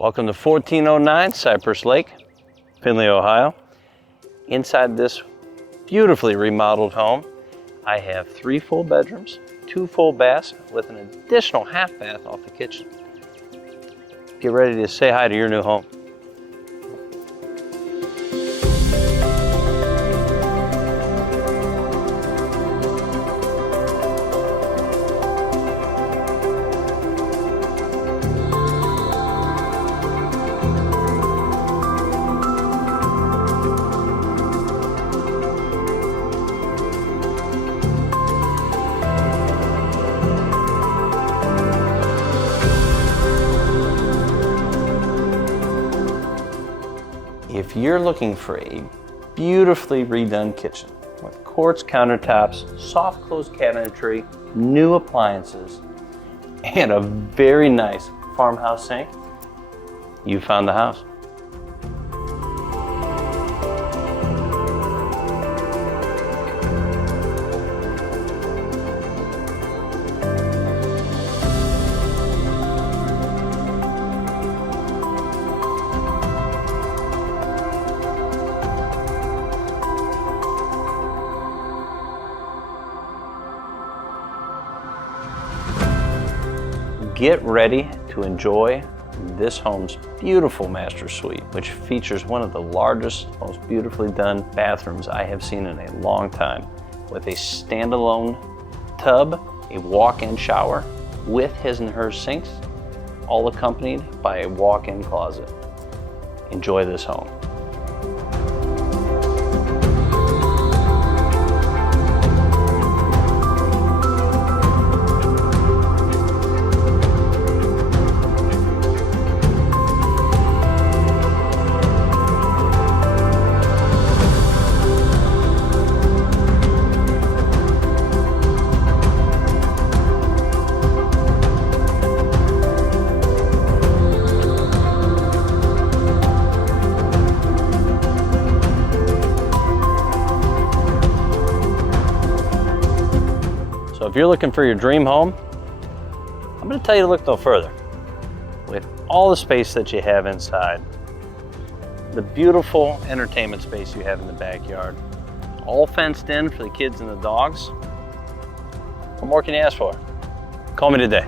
Welcome to 1409 Cypress Lake, Findlay, Ohio. Inside this beautifully remodeled home, I have 3 full bedrooms, 2 full baths with an additional half bath off the kitchen. Get ready to say hi to your new home. If you're looking for a beautifully redone kitchen with quartz countertops, soft close cabinetry, new appliances, and a very nice farmhouse sink, you found the house. Get ready to enjoy this home's beautiful master suite, which features one of the largest, most beautifully done bathrooms I have seen in a long time, with a standalone tub, a walk-in shower with his and her sinks, all accompanied by a walk-in closet. Enjoy this home. So if you're looking for your dream home, I'm going to tell you to look no further. With all the space that you have inside, the beautiful entertainment space you have in the backyard, all fenced in for the kids and the dogs, what more can you ask for? Call me today.